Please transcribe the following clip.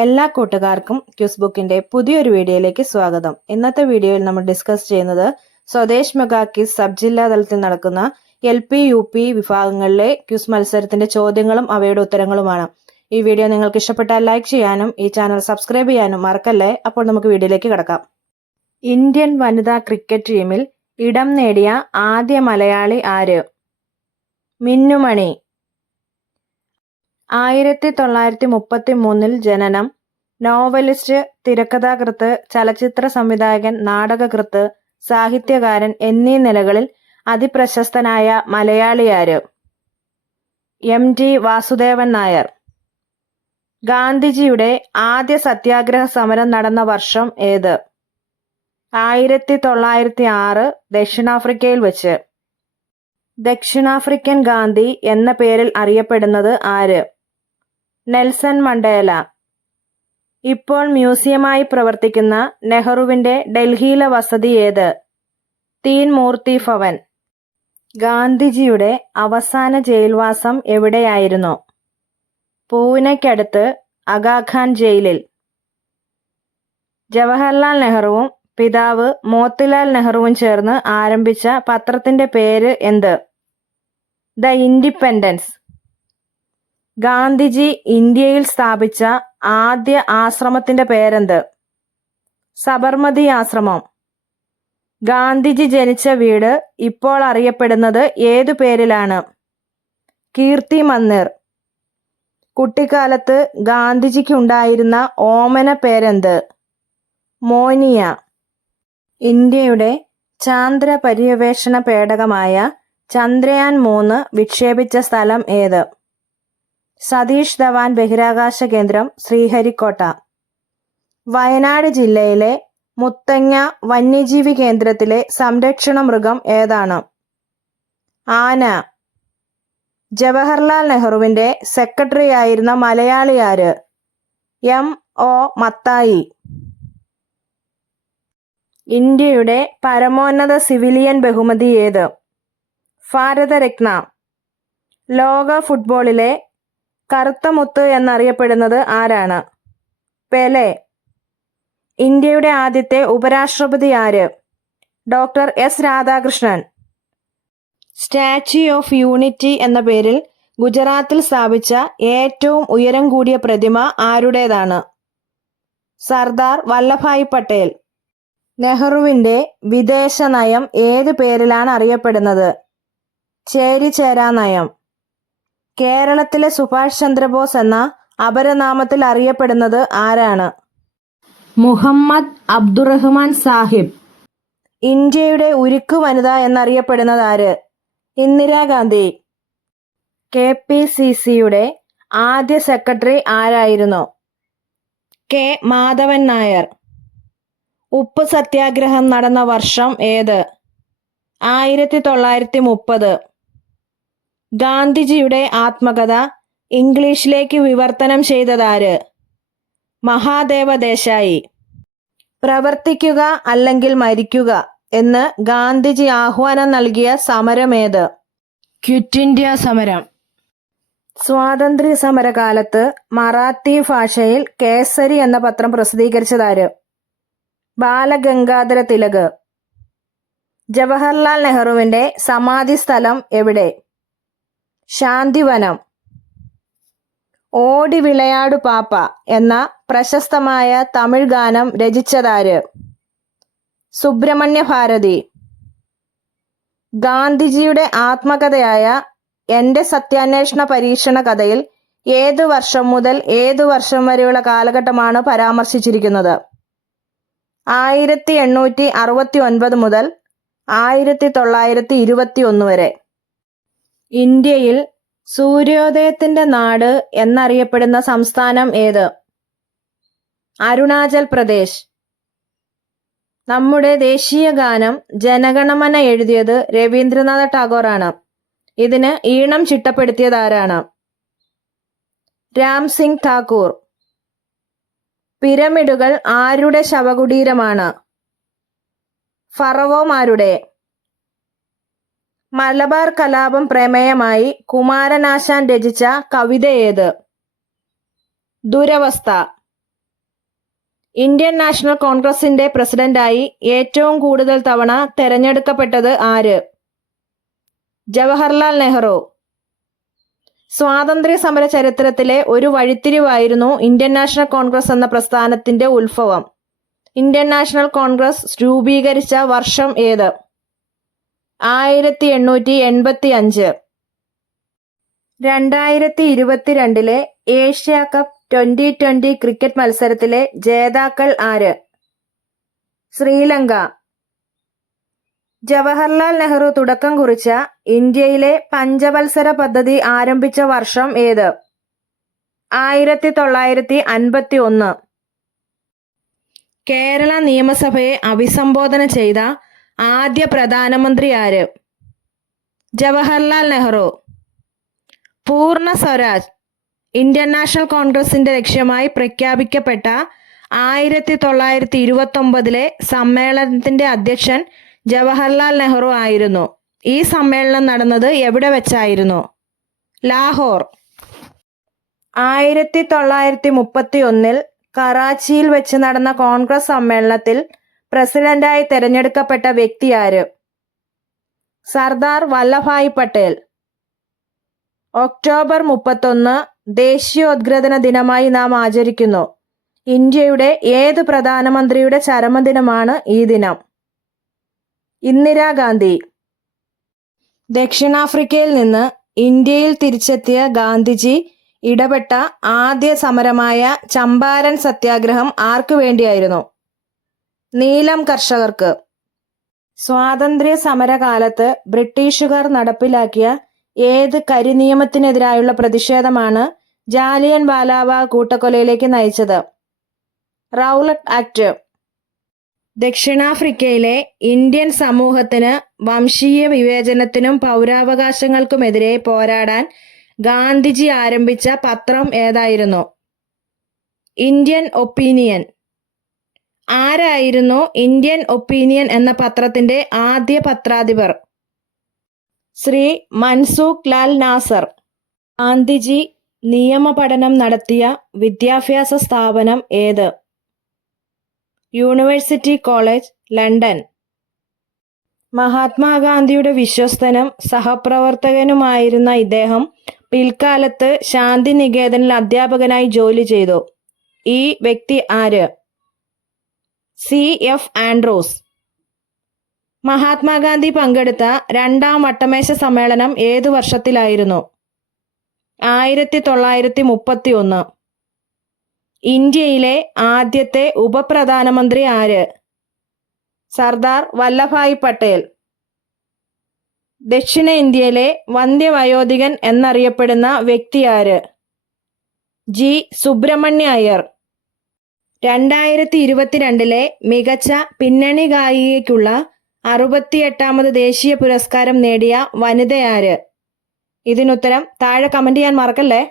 എല്ലാ കൂട്ടുകാർക്കും ക്യൂസ് ബുക്കിന്റെ പുതിയൊരു വീഡിയോയിലേക്ക് സ്വാഗതം. ഇന്നത്തെ വീഡിയോയിൽ നമ്മൾ ഡിസ്കസ് ചെയ്യുന്നത് സ്വദേശ് മെഗാ ക്വിസ് സബ് ജില്ലാ തലത്തിൽ നടക്കുന്ന LP UP വിഭാഗങ്ങളിലെ ക്യൂസ് മത്സരത്തിന്റെ ചോദ്യങ്ങളും അവയുടെ ഉത്തരങ്ങളുമാണ്. ഈ വീഡിയോ നിങ്ങൾക്ക് ഇഷ്ടപ്പെട്ടാൽ ലൈക്ക് ചെയ്യാനും ഈ ചാനൽ സബ്സ്ക്രൈബ് ചെയ്യാനും മറക്കല്ലേ. അപ്പോൾ നമുക്ക് വീഡിയോയിലേക്ക് കടക്കാം. ഇന്ത്യൻ വനിതാ ക്രിക്കറ്റ് ടീമിൽ ഇടം നേടിയ ആദ്യ മലയാളി ആര്? മിന്നുമണി. 1933 ജനനം. നോവലിസ്റ്റ്, തിരക്കഥാകൃത്ത്, ചലച്ചിത്ര സംവിധായകൻ, നാടകകൃത്ത്, സാഹിത്യകാരൻ എന്നീ നിലകളിൽ അതിപ്രശസ്തനായ മലയാളിയാര്? MT വാസുദേവൻ നായർ. ഗാന്ധിജിയുടെ ആദ്യ സത്യാഗ്രഹ സമരം നടന്ന വർഷം ഏത്? 1906 ദക്ഷിണാഫ്രിക്കയിൽ വെച്ച്. ദക്ഷിണാഫ്രിക്കൻ ഗാന്ധി എന്ന പേരിൽ അറിയപ്പെടുന്നത് ആര്? Nelson Mandela. ഇപ്പോൾ മ്യൂസിയമായി പ്രവർത്തിക്കുന്ന നെഹ്റുവിന്റെ ഡൽഹിയിലെ വസതി ഏത്? തീൻ മൂർത്തി ഭവൻ. ഗാന്ധിജിയുടെ അവസാന ജയിൽവാസം എവിടെയായിരുന്നു? പൂനെക്കടുത്ത് അഗാഖാൻ ജയിലിൽ. ജവഹർലാൽ നെഹ്റുവും പിതാവ് മോത്തിലാൽ നെഹ്റുവും ചേർന്ന് ആരംഭിച്ച പത്രത്തിന്റെ പേര് എന്ത്? The independence. ഗാന്ധിജി ഇന്ത്യയിൽ സ്ഥാപിച്ച ആദ്യ ആശ്രമത്തിന്റെ പേരെന്ത്? സബർമതി ആശ്രമം. ഗാന്ധിജി ജനിച്ച വീട് ഇപ്പോൾ അറിയപ്പെടുന്നത് ഏതു പേരിലാണ്? കീർത്തി മന്ദിർ. കുട്ടിക്കാലത്ത് ഗാന്ധിജിക്ക് ഉണ്ടായിരുന്ന ഓമന പേരെന്ത്? മോനിയ. ഇന്ത്യയുടെ ചാന്ദ്ര പര്യവേഷണ പേടകമായ ചന്ദ്രയാൻ 3 വിക്ഷേപിച്ച സ്ഥലം ഏത്? സതീഷ് ധവാൻ ബഹിരാകാശ കേന്ദ്രം, ശ്രീഹരിക്കോട്ട. വയനാട് ജില്ലയിലെ മുത്തങ്ങ വന്യജീവി കേന്ദ്രത്തിലെ സംരക്ഷണ മൃഗം ഏതാണ്? ആന. ജവഹർലാൽ നെഹ്റുവിന്റെ സെക്രട്ടറിയായിരുന്ന മലയാളി ആര്? MO മത്തായി. ഇന്ത്യയുടെ പരമോന്നത സിവിലിയൻ ബഹുമതി ഏത്? ഭാരതരത്ന. ലോക ഫുട്ബോളിലെ കറുത്ത മുത്ത് എന്നറിയപ്പെടുന്നത് ആരാണ്? പെലെ. ഇന്ത്യയുടെ ആദ്യത്തെ ഉപരാഷ്ട്രപതി ആര്? Doctor S Radhakrishnan. Statue of unity എന്ന പേരിൽ ഗുജറാത്തിൽ സ്ഥാപിച്ച ഏറ്റവും ഉയരം കൂടിയ പ്രതിമ ആരുടേതാണ്? സർദാർ വല്ലഭായ് പട്ടേൽ. നെഹ്റുവിന്റെ വിദേശ നയം ഏത് പേരിലാണ് അറിയപ്പെടുന്നത്? ചേരിചേരാ നയം. കേരളത്തിലെ സുഭാഷ് ചന്ദ്രബോസ് എന്ന അപരനാമത്തിൽ അറിയപ്പെടുന്നത് ആരാണ്? മുഹമ്മദ് അബ്ദുറഹ്മാൻ സാഹിബ്. ഇന്ത്യയുടെ ഉരുക്കു വനിത എന്നറിയപ്പെടുന്നത് ആര്? ഇന്ദിരാഗാന്ധി. KPCCയുടെ ആദ്യ സെക്രട്ടറി ആരായിരുന്നു? K മാധവൻ നായർ. ഉപ്പ് സത്യാഗ്രഹം നടന്ന വർഷം ഏത്? 1930. ഗാന്ധിജിയുടെ ആത്മകഥ ഇംഗ്ലീഷിലേക്ക് വിവർത്തനം ചെയ്തതാര്? മഹാദേവ ദേശായി. പ്രവർത്തിക്കുക അല്ലെങ്കിൽ മരിക്കുക എന്ന് ഗാന്ധിജി ആഹ്വാനം നൽകിയ സമരമേത്? ക്വിറ്റ് ഇന്ത്യ സമരം. സ്വാതന്ത്ര്യ സമരകാലത്ത് മറാത്തി ഭാഷയിൽ കേസരി എന്ന പത്രം പ്രസിദ്ധീകരിച്ചതാര്? ബാലഗംഗാധര തിലക്. ജവഹർലാൽ നെഹ്റുവിന്റെ സമാധി സ്ഥലം എവിടെ? ശാന്തിവനം. ഓടി വിളയാടു പാപ്പ എന്ന പ്രശസ്തമായ തമിഴ് ഗാനം രചിച്ചതാര്? സുബ്രഹ്മണ്യ ഭാരതി. ഗാന്ധിജിയുടെ ആത്മകഥയായ എന്റെ സത്യാന്വേഷണ പരീക്ഷണ കഥയിൽ ഏതു വർഷം മുതൽ ഏതു വർഷം വരെയുള്ള കാലഘട്ടമാണ് പരാമർശിച്ചിരിക്കുന്നത്? 1869 മുതൽ 1921 വരെ. ഇന്ത്യയിൽ സൂര്യോദയത്തിന്റെ നാട് എന്നറിയപ്പെടുന്ന സംസ്ഥാനം ഏത്? അരുണാചൽ പ്രദേശ്. നമ്മുടെ ദേശീയ ഗാനം ജനഗണമന എഴുതിയത് രവീന്ദ്രനാഥ ടാഗോറാണ്. ഇതിന് ഈണം ചിട്ടപ്പെടുത്തിയത് ആരാണ്? രാം സിംഗ് താക്കൂർ. പിരമിഡുകൾ ആരുടെ ശവകുടീരമാണ്? ഫറവോമാരുടെ. മലബാർ കലാപം പ്രമേയമായി കുമാരനാശാൻ രചിച്ച കവിത ഏത്? ദുരവസ്ഥ. ഇന്ത്യൻ നാഷണൽ കോൺഗ്രസിന്റെ പ്രസിഡന്റായി ഏറ്റവും കൂടുതൽ തവണ തെരഞ്ഞെടുക്കപ്പെട്ടത് ആര്? ജവഹർലാൽ നെഹ്റു. സ്വാതന്ത്ര്യ സമര ചരിത്രത്തിലെ ഒരു വഴിത്തിരിവായിരുന്നു ഇന്ത്യൻ നാഷണൽ കോൺഗ്രസ് എന്ന പ്രസ്ഥാനത്തിന്റെ ഉത്ഭവം. ഇന്ത്യൻ നാഷണൽ കോൺഗ്രസ് രൂപീകരിച്ച വർഷം ഏത്? 1885. 2022 ഏഷ്യ കപ്പ് T20 ക്രിക്കറ്റ് മത്സരത്തിലെ ജേതാക്കൾ ആര്? ശ്രീലങ്ക. ജവഹർലാൽ നെഹ്റു തുടക്കം കുറിച്ച ഇന്ത്യയിലെ പഞ്ചവത്സര പദ്ധതി ആരംഭിച്ച വർഷം ഏത്? 1951. കേരള നിയമസഭയെ അഭിസംബോധന ചെയ്ത ആദ്യ പ്രധാനമന്ത്രി ആര്? ജവഹർലാൽ നെഹ്റു. പൂർണ്ണ സ്വരാജ് ഇന്ത്യൻ നാഷണൽ കോൺഗ്രസിന്റെ ലക്ഷ്യമായി പ്രഖ്യാപിക്കപ്പെട്ട 1929 സമ്മേളനത്തിന്റെ അധ്യക്ഷൻ ജവഹർലാൽ നെഹ്റു ആയിരുന്നു. ഈ സമ്മേളനം നടന്നത് എവിടെ വെച്ചായിരുന്നു? ലാഹോർ. 1931 കറാച്ചിയിൽ വെച്ച് നടന്ന കോൺഗ്രസ് സമ്മേളനത്തിൽ പ്രസിഡന്റായി തെരഞ്ഞെടുക്കപ്പെട്ട വ്യക്തി ആര്? സർദാർ വല്ലഭായ് പട്ടേൽ. ഒക്ടോബർ 31 ദേശീയോദ്ഗ്രഥന ദിനമായി നാം ആചരിക്കുന്നു. ഇന്ത്യയുടെ ഏത് പ്രധാനമന്ത്രിയുടെ ചരമദിനമാണ് ഈ ദിനം? ഇന്ദിരാഗാന്ധി. ദക്ഷിണാഫ്രിക്കയിൽ നിന്ന് ഇന്ത്യയിൽ തിരിച്ചെത്തിയ ഗാന്ധിജി ഇടപെട്ട ആദ്യ സമരമായ ചമ്പാരൻ സത്യാഗ്രഹം ആർക്കു വേണ്ടിയായിരുന്നു? നീലം കർഷകർക്ക്. സ്വാതന്ത്ര്യ സമരകാലത്ത് ബ്രിട്ടീഷുകാർ നടപ്പിലാക്കിയ ഏത് കരിനിയമത്തിനെതിരായുള്ള പ്രതിഷേധമാണ് ജാലിയൻ വാലാബാഗ് കൂട്ടക്കൊലയിലേക്ക് നയിച്ചത്? Rowlatt act. ദക്ഷിണാഫ്രിക്കയിലെ ഇന്ത്യൻ സമൂഹത്തിന് വംശീയ വിവേചനത്തിനും പൗരാവകാശങ്ങൾക്കുമെതിരെ പോരാടാൻ ഗാന്ധിജി ആരംഭിച്ച പത്രം ഏതായിരുന്നു? Indian opinion. ആരായിരുന്നു ഇന്ത്യൻ ഒപ്പീനിയൻ എന്ന പത്രത്തിന്റെ ആദ്യ പത്രാധിപർ? ശ്രീ മൻസൂഖ് ലാൽ നാസർ. ഗാന്ധിജി നിയമപഠനം നടത്തിയ വിദ്യാഭ്യാസ സ്ഥാപനം ഏത്? University college London. മഹാത്മാഗാന്ധിയുടെ വിശ്വസ്തനും സഹപ്രവർത്തകനുമായിരുന്ന ഇദ്ദേഹം പിൽക്കാലത്ത് ശാന്തിനികേതനിൽ അധ്യാപകനായി ജോലി ചെയ്തു. ഈ വ്യക്തി ആര്? CF Andrews. മഹാത്മാഗാന്ധി പങ്കെടുത്ത രണ്ടാം വട്ടമേശ സമ്മേളനം ഏതു വർഷത്തിലായിരുന്നു? 1931. ഇന്ത്യയിലെ ആദ്യത്തെ ഉപപ്രധാനമന്ത്രി ആര്? സർദാർ വല്ലഭായ് പട്ടേൽ. ദക്ഷിണേന്ത്യയിലെ വന്ധ്യവയോധികൻ എന്നറിയപ്പെടുന്ന വ്യക്തി ആര്? G. സുബ്രഹ്മണ്യ അയ്യർ. 2022 മികച്ച പിന്നണി ഗായികയ്ക്കുള്ള 68ാമത് ദേശീയ പുരസ്കാരം നേടിയ വനിതയാര്? ഇതിനുത്തരം താഴെ കമന്റ് ചെയ്യാൻ മറക്കല്ലേ.